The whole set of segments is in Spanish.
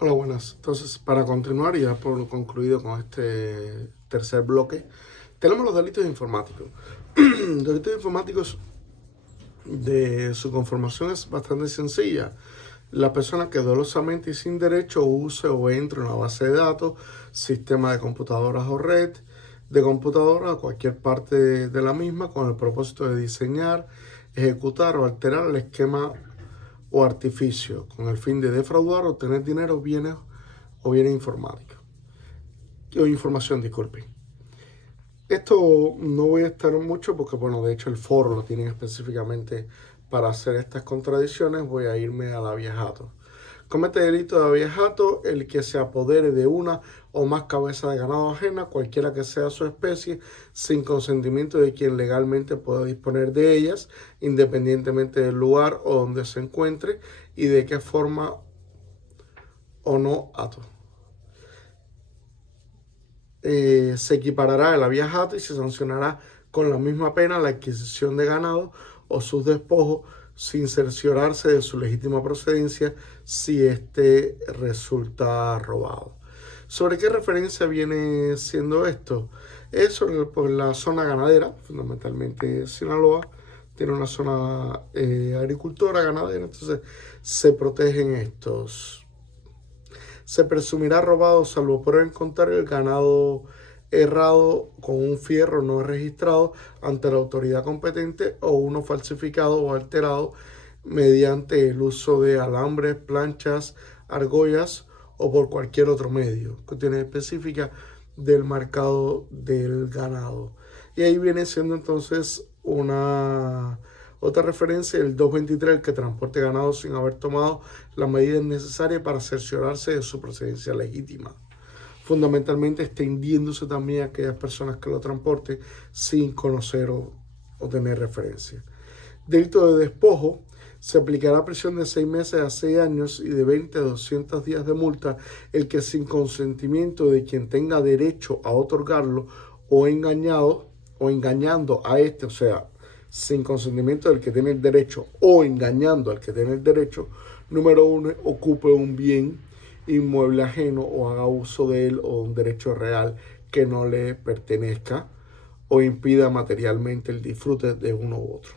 Hola, buenas. Entonces, para continuar y ya por concluido con este tercer bloque, tenemos los delitos informáticos. Delitos informáticos, de su conformación es bastante sencilla. La persona que dolosamente y sin derecho use o entre en una base de datos, sistema de computadoras o red de computadoras a cualquier parte de la misma con el propósito de diseñar, ejecutar o alterar el esquema o artificio con el fin de defraudar, obtener dinero, bienes o bienes informáticos. O información, disculpe. Esto no voy a estar mucho porque, bueno, de hecho el foro lo tienen específicamente para hacer estas contradicciones. Voy a irme a la abiajato. Comete delito de abiajato el que se apodere de una o más cabezas de ganado ajena, cualquiera que sea su especie, sin consentimiento de quien legalmente pueda disponer de ellas, independientemente del lugar o donde se encuentre y de qué forma o no ato. Se equiparará el abiajato y se sancionará con la misma pena la adquisición de ganado o sus despojos sin cerciorarse de su legítima procedencia si éste resulta robado. ¿Sobre qué referencia viene siendo esto? Es sobre la zona ganadera, fundamentalmente Sinaloa, tiene una zona agricultora, ganadera, entonces se protegen estos. Se presumirá robado, salvo por el contrario, el ganado errado con un fierro no registrado ante la autoridad competente o uno falsificado o alterado mediante el uso de alambres, planchas, argollas o por cualquier otro medio. Cuestiones específicas del marcado del ganado. Y ahí viene siendo entonces una otra referencia, el 223, el que transporte ganado sin haber tomado las medidas necesarias para cerciorarse de su procedencia legítima. Fundamentalmente extendiéndose también a aquellas personas que lo transporten sin conocer o tener referencia. Delito de despojo, se aplicará prisión de 6 meses a 6 años y de 20 a 200 días de multa el que sin consentimiento de quien tenga derecho a otorgarlo o engañado o engañando a este, o sea, sin consentimiento del que tiene el derecho o engañando al que tiene el derecho, número uno, ocupe un bien inmueble ajeno o haga uso de él o un derecho real que no le pertenezca o impida materialmente el disfrute de uno u otro.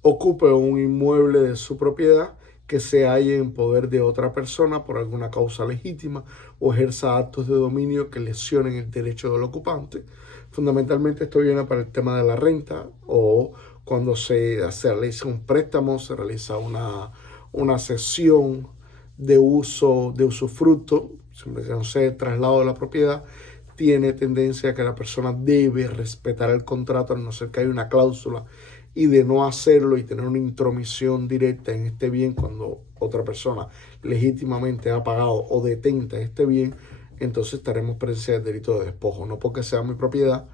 Ocupe un inmueble de su propiedad que se halle en poder de otra persona por alguna causa legítima o ejerza actos de dominio que lesionen el derecho del ocupante. Fundamentalmente esto viene para el tema de la renta o cuando se realiza un préstamo, se realiza una cesión de uso, de usufructo, siempre que no sea traslado de la propiedad, tiene tendencia a que la persona debe respetar el contrato, a no ser que haya una cláusula, y de no hacerlo y tener una intromisión directa en este bien cuando otra persona legítimamente ha pagado o detenta este bien, entonces estaremos presencia del delito de despojo. No porque sea mi propiedad,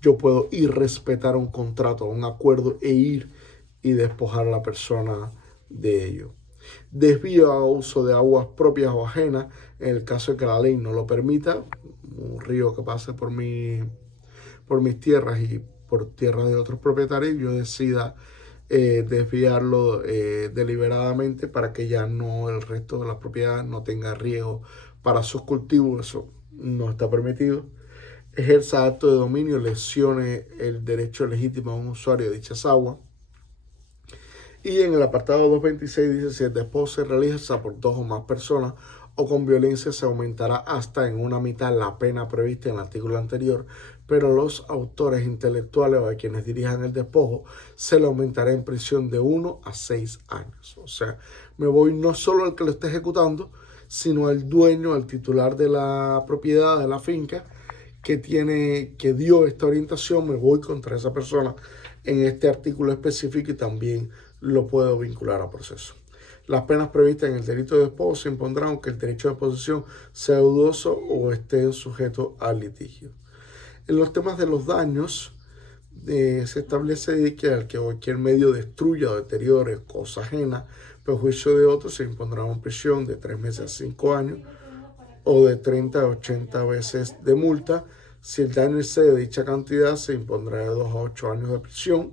yo puedo ir respetar un contrato, un acuerdo e ir y despojar a la persona de ello. Desvío a uso de aguas propias o ajenas, en el caso de que la ley no lo permita, un río que pase por mis tierras y por tierras de otros propietarios, yo decida desviarlo deliberadamente para que ya no el resto de las propiedades no tenga riego para sus cultivos, eso no está permitido. Ejerza acto de dominio, lesione el derecho legítimo a un usuario de dichas aguas. Y en el apartado 226 dice, si el despojo se realiza por dos o más personas o con violencia, se aumentará hasta en una mitad la pena prevista en el artículo anterior, pero los autores intelectuales o a quienes dirijan el despojo se le aumentará en prisión de 1 a 6 años. O sea, me voy no solo al que lo esté ejecutando, sino al dueño, al titular de la propiedad, de la finca, que dio esta orientación, me voy contra esa persona en este artículo específico y también lo puedo vincular a proceso. Las penas previstas en el delito de despojo se impondrán aunque el derecho de posesión sea dudoso o esté sujeto al litigio. En los temas de los daños, se establece que al que cualquier medio destruya o deteriore cosa ajena, perjuicio de otro, se impondrá una prisión de 3 meses a 5 años o de 30 a 80 veces de multa. Si el daño excede de dicha cantidad, se impondrá de 2 a 8 años de prisión.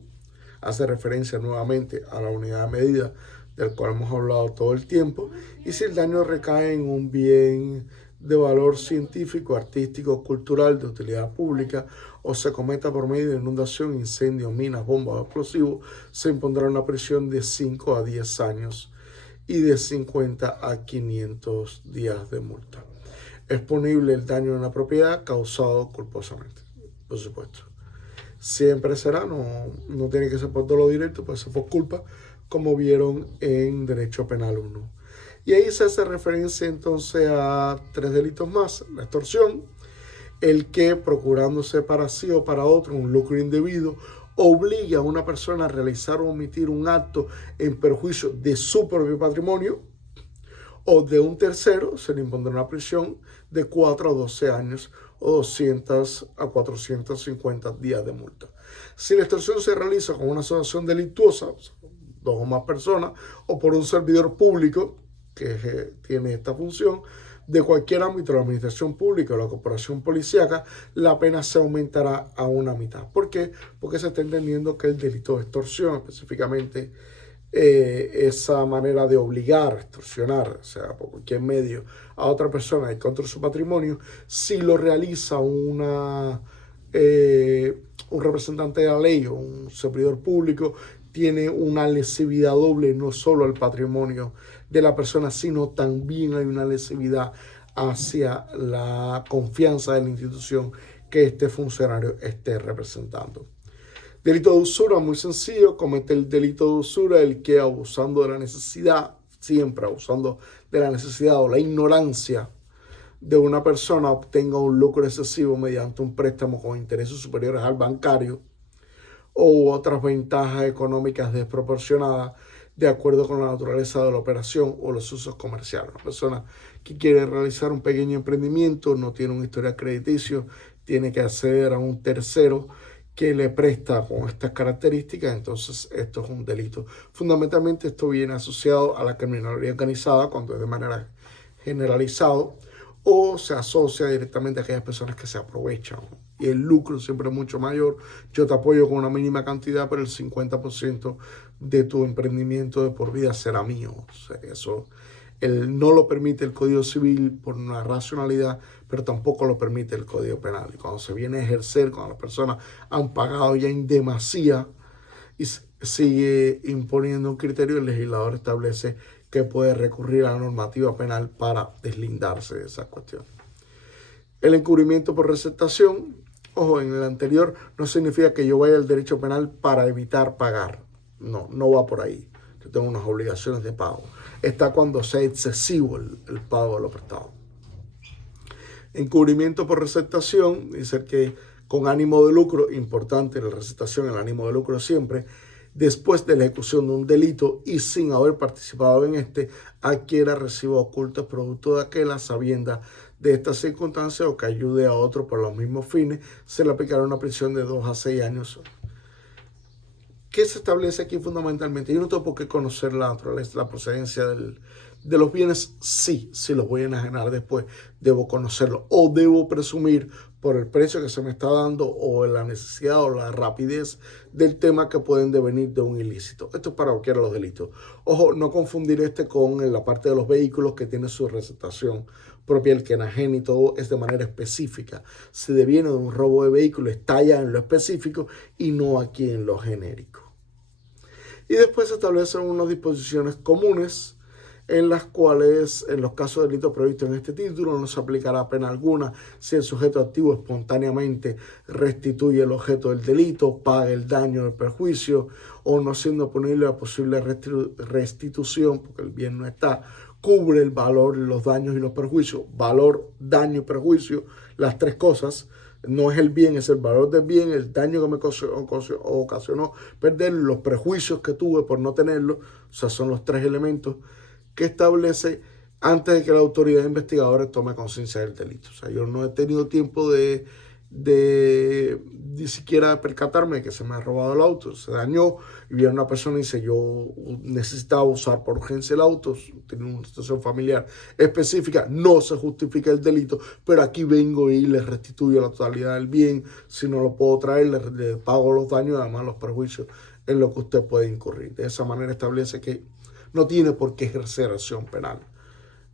Hace referencia nuevamente a la unidad de medida del cual hemos hablado todo el tiempo, y si el daño recae en un bien de valor científico, artístico, cultural, de utilidad pública, o se cometa por medio de inundación, incendio, minas, bombas o explosivos, se impondrá una prisión de 5 a 10 años y de 50 a 500 días de multa. Es punible el daño en la propiedad causado culposamente, por supuesto. Siempre será, no tiene que ser por dolo directo, puede ser por culpa, como vieron en Derecho Penal 1. Y ahí se hace referencia entonces a 3 delitos más: la extorsión, el que procurándose para sí o para otro un lucro indebido, obliga a una persona a realizar o omitir un acto en perjuicio de su propio patrimonio o de un tercero, se le impondrá una prisión de 4 a 12 años o 200 a 450 días de multa. Si la extorsión se realiza con una asociación delictuosa, 2 o más personas, o por un servidor público que tiene esta función, de cualquier ámbito de la administración pública o la corporación policíaca, la pena se aumentará a una mitad. ¿Por qué? Porque se está entendiendo que el delito de extorsión, específicamente esa manera de obligar, extorsionar, o sea, por cualquier medio, a otra persona en contra de su patrimonio, si lo realiza un representante de la ley o un servidor público, tiene una lesividad doble, no solo al patrimonio de la persona, sino también hay una lesividad hacia la confianza de la institución que este funcionario esté representando. Delito de usura, muy sencillo: comete el delito de usura el que, abusando de la necesidad, siempre abusando de la necesidad o la ignorancia de una persona, obtenga un lucro excesivo mediante un préstamo con intereses superiores al bancario o otras ventajas económicas desproporcionadas de acuerdo con la naturaleza de la operación o los usos comerciales. Una persona que quiere realizar un pequeño emprendimiento, no tiene un historial crediticio, tiene que acceder a un tercero que le presta con estas características, entonces esto es un delito. Fundamentalmente esto viene asociado a la criminalidad organizada cuando es de manera generalizada, o se asocia directamente a aquellas personas que se aprovechan. Y el lucro siempre es mucho mayor. Yo te apoyo con una mínima cantidad, pero el 50% de tu emprendimiento de por vida será mío. O sea, eso no lo permite el Código Civil por una racionalidad, pero tampoco lo permite el Código Penal. Y cuando se viene a ejercer, cuando las personas han pagado ya en demasía y sigue imponiendo un criterio, el legislador establece que puede recurrir a la normativa penal para deslindarse de esa cuestión. El encubrimiento por receptación, ojo, en el anterior no significa que yo vaya al derecho penal para evitar pagar. No va por ahí. Yo tengo unas obligaciones de pago. Está cuando sea excesivo el pago de lo prestado. Encubrimiento por receptación, dice que con ánimo de lucro, importante la receptación, el ánimo de lucro siempre, después de la ejecución de un delito y sin haber participado en este, adquiera, reciba oculto producto de aquel a sabienda de esta circunstancia o que ayude a otro por los mismos fines, se le aplicará una prisión de 2 a 6 años. ¿Qué se establece aquí fundamentalmente? Yo no tengo por qué conocer la naturaleza, la procedencia de los bienes. Sí, si los voy a enajenar después, debo conocerlo o debo presumir por el precio que se me está dando o la necesidad o la rapidez del tema que pueden devenir de un ilícito. Esto es para cualquiera de los delitos. Ojo, no confundir con la parte de los vehículos que tiene su receptación propia, el que enajena y todo es de manera específica. Se deviene de un robo de vehículo, está ya en lo específico y no aquí en lo genérico. Y después se establecen unas disposiciones comunes en las cuales, en los casos de delitos previstos en este título, no se aplicará pena alguna si el sujeto activo espontáneamente restituye el objeto del delito, paga el daño o el perjuicio, o no siendo punible la posible restitución, porque el bien no está, cubre el valor, los daños y los perjuicios. Valor, daño y perjuicio, las 3 cosas. No es el bien, es el valor del bien, el daño que me ocasionó perder, los prejuicios que tuve por no tenerlo. O sea, son los 3 elementos que establece antes de que la autoridad investigadora tome conciencia del delito. O sea, yo no he tenido tiempo de ni siquiera percatarme de que se me ha robado el auto, se dañó, y viene una persona y dice: yo necesitaba usar por urgencia el auto, tiene una situación familiar específica, no se justifica el delito, pero aquí vengo y le restituyo la totalidad del bien. Si no lo puedo traer, le pago los daños y además los perjuicios en lo que usted puede incurrir. De esa manera establece que no tiene por qué ejercer acción penal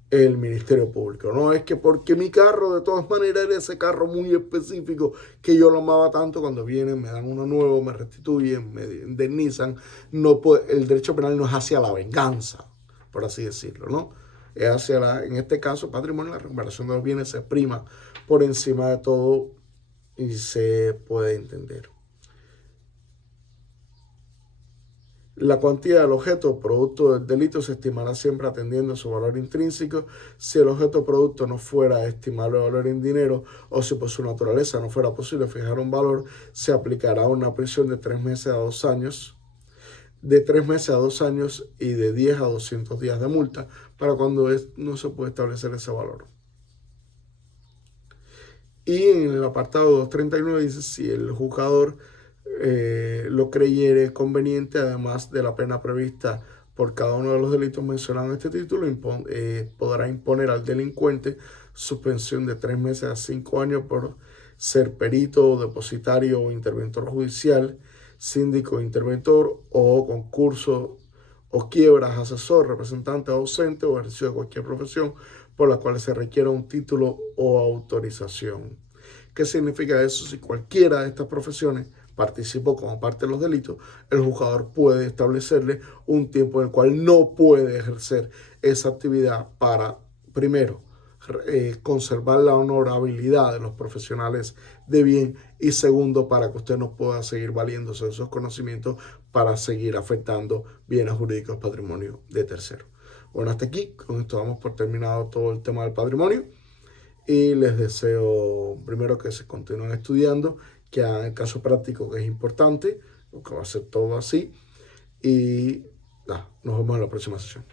el Ministerio Público. No es que porque mi carro de todas maneras era ese carro muy específico que yo lo amaba tanto, cuando vienen, me dan uno nuevo, me restituyen, me indemnizan. No puede, el derecho penal no es hacia la venganza, por así decirlo, ¿no? Es hacia en este caso, patrimonio, la recuperación de los bienes se prima por encima de todo y se puede entender. La cuantía del objeto o producto del delito se estimará siempre atendiendo a su valor intrínseco. Si el objeto o producto no fuera estimable valor en dinero o si por su naturaleza no fuera posible fijar un valor, se aplicará una prisión de 3 meses a 2 años, de 3 meses a 2 años y de 10 a 200 días de multa para cuando no se puede establecer ese valor. Y en el apartado 239 dice si el juzgador lo creyere conveniente, además de la pena prevista por cada uno de los delitos mencionados en este título, podrá imponer al delincuente suspensión de 3 meses a 5 años por ser perito, depositario o interventor judicial, síndico, interventor o concurso o quiebras, asesor, representante docente o ejercicio de cualquier profesión por la cual se requiera un título o autorización. ¿Qué significa eso? Si cualquiera de estas profesiones participó como parte de los delitos, el juzgador puede establecerle un tiempo en el cual no puede ejercer esa actividad para, primero, conservar la honorabilidad de los profesionales de bien y segundo, para que usted no pueda seguir valiéndose de esos conocimientos para seguir afectando bienes jurídicos, patrimonio de terceros. Bueno, hasta aquí, con esto damos por terminado todo el tema del patrimonio y les deseo primero que se continúen estudiando, que hagan el caso práctico, que es importante, porque va a ser todo así, y nos vemos en la próxima sesión.